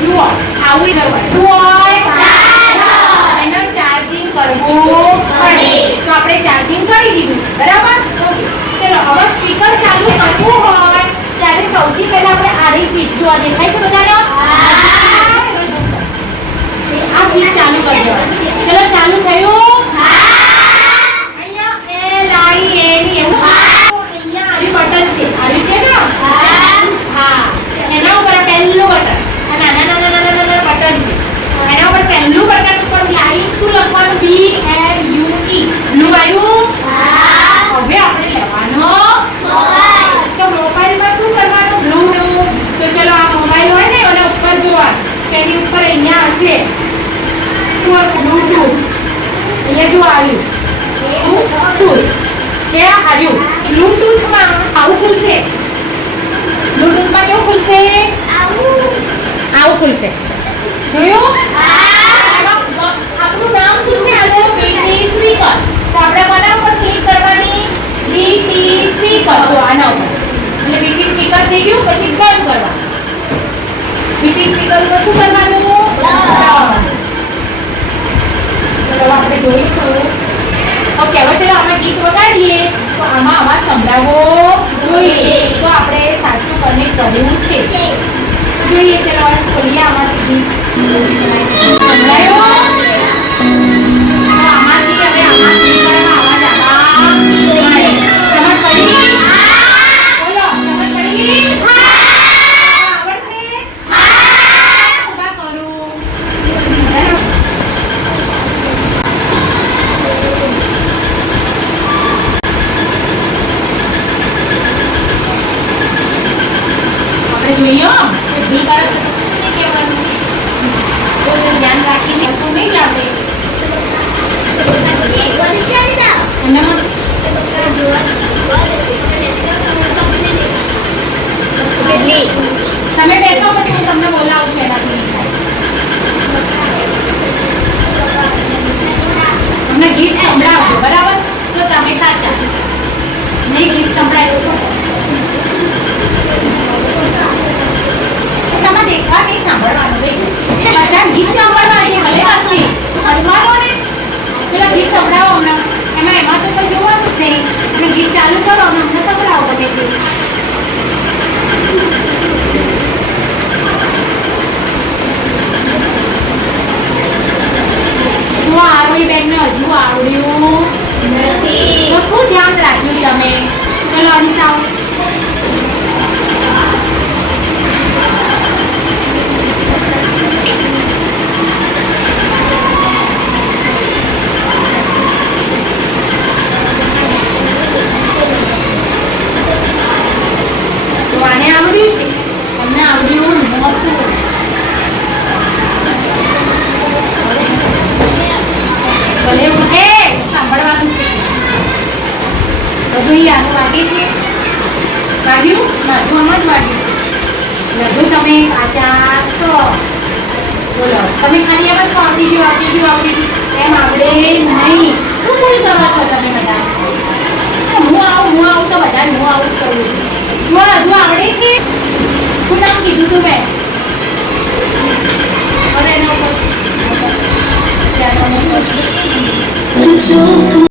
જુઓ આવું કરવાનું શું હોય એનો ચાર્જિંગ કરવું પડે તો આપણે ચાર્જિંગ કરી દીધું છે બરાબર ચલો હવે સ્પીકર ચાલુ કરવું હોય ત્યારે સૌથી પહેલા આપણે આડી સ્વિચ જોવા દેખાય છે બધાને આ સ્વિચ ચાલુ કરી દેવાની ચલો ચાલુ થયું અહીંયા LIN એવું અહીંયા આડી બટન છે આડી છે ને હા એના ઉપર પહેલું બટન આ નાના નાના નાના બટન છે એના ઉપર પહેલું બટન ઉપર લાઈન શું લખવાનું BLUE બ્લુ આવ્યું હવે આપણે લેવાનો તો મોબાઈલમાં શું કરવાનું બ્લુ તો ચલો આ મોબાઈલ હોય ને એના ઉપર જોવાનું તેની ઉપર અહીંયા હશે શું હશે બ્લૂટૂથ અહીંયા જો આવ્યું બ્લૂટૂથ છે આવ્યું બ્લૂટૂથમાં આવું ખુલશે બ્લૂટૂથમાં કેવું ખુલશે આવું ખુલશે જોયું આપણું નામ શું છે આનું BT સ્પીકર તો આપણે કોના ઉપર ક્લિક કરવાની BT સ્પીકર તો આના ઉપર એટલે BT સ્પીકર થઈ ગયું પછી બંધ કરવાનું BT સ્પીકર ઉપર શું કરવાનું ચલો આપણે જોઈશું ઓકે હવે ચલો આપણે ગીત વગાડીએ તો આમાં અવાજ સંભળાવવો જોઈએ તો આપણે સાચું કનેક્ટ કર્યું છે જોઈએ ચલો ખોલીએ આમાંથી ગીત સંભળાયો આમાંથી હવે આમાં સ્પીકરમાં અવાજ આવવા જોઈએ સમજ પડી બોલો સમજ પડી આવડશે ઉભા કરું જોઈએ કે ભૂલ કરે તો શું કહેવાનું તો ધ્યાન રાખીને તો નહીં જ આપણે તમે બેસો પછી હું તમને બોલાવું છું એનાથી તમને ગીત સંભળાવજો બરાબર તો તમે સાચા નહીં ગીત સંભળાય તમે દેખવા નહીં સાંભળવાનું બધા ગીત સાંભળવા છે ભલે વાતથી અજમાનો ને પેલા ગીત સંભળાવો હમણાં એમાં તો કંઈ જોવાનું જ નહીં એટલે ગીત ચાલુ કરો અને અમને સંભળાવો ગમે તે જો આવડી બેનને હજુ આવડ્યું નથી તો શું ધ્યાન રાખ્યું તમે ચલો અનિતા આવો જોઈએ આનું વાગે છે વાગ્યું લઘુ આમ જ વાગ્યું છે લઘુ તમે સાચા તો બોલો તમે ખાલી એમ જ આવડી ગયું એમ આવડે નહીં શું ભૂલ કરો છો તમે બધા હું આવું તો બધા હું આવું જ કરું છું જો હજુ આવડે છે શું નામ કીધું તું મેં હવે એના ઉપર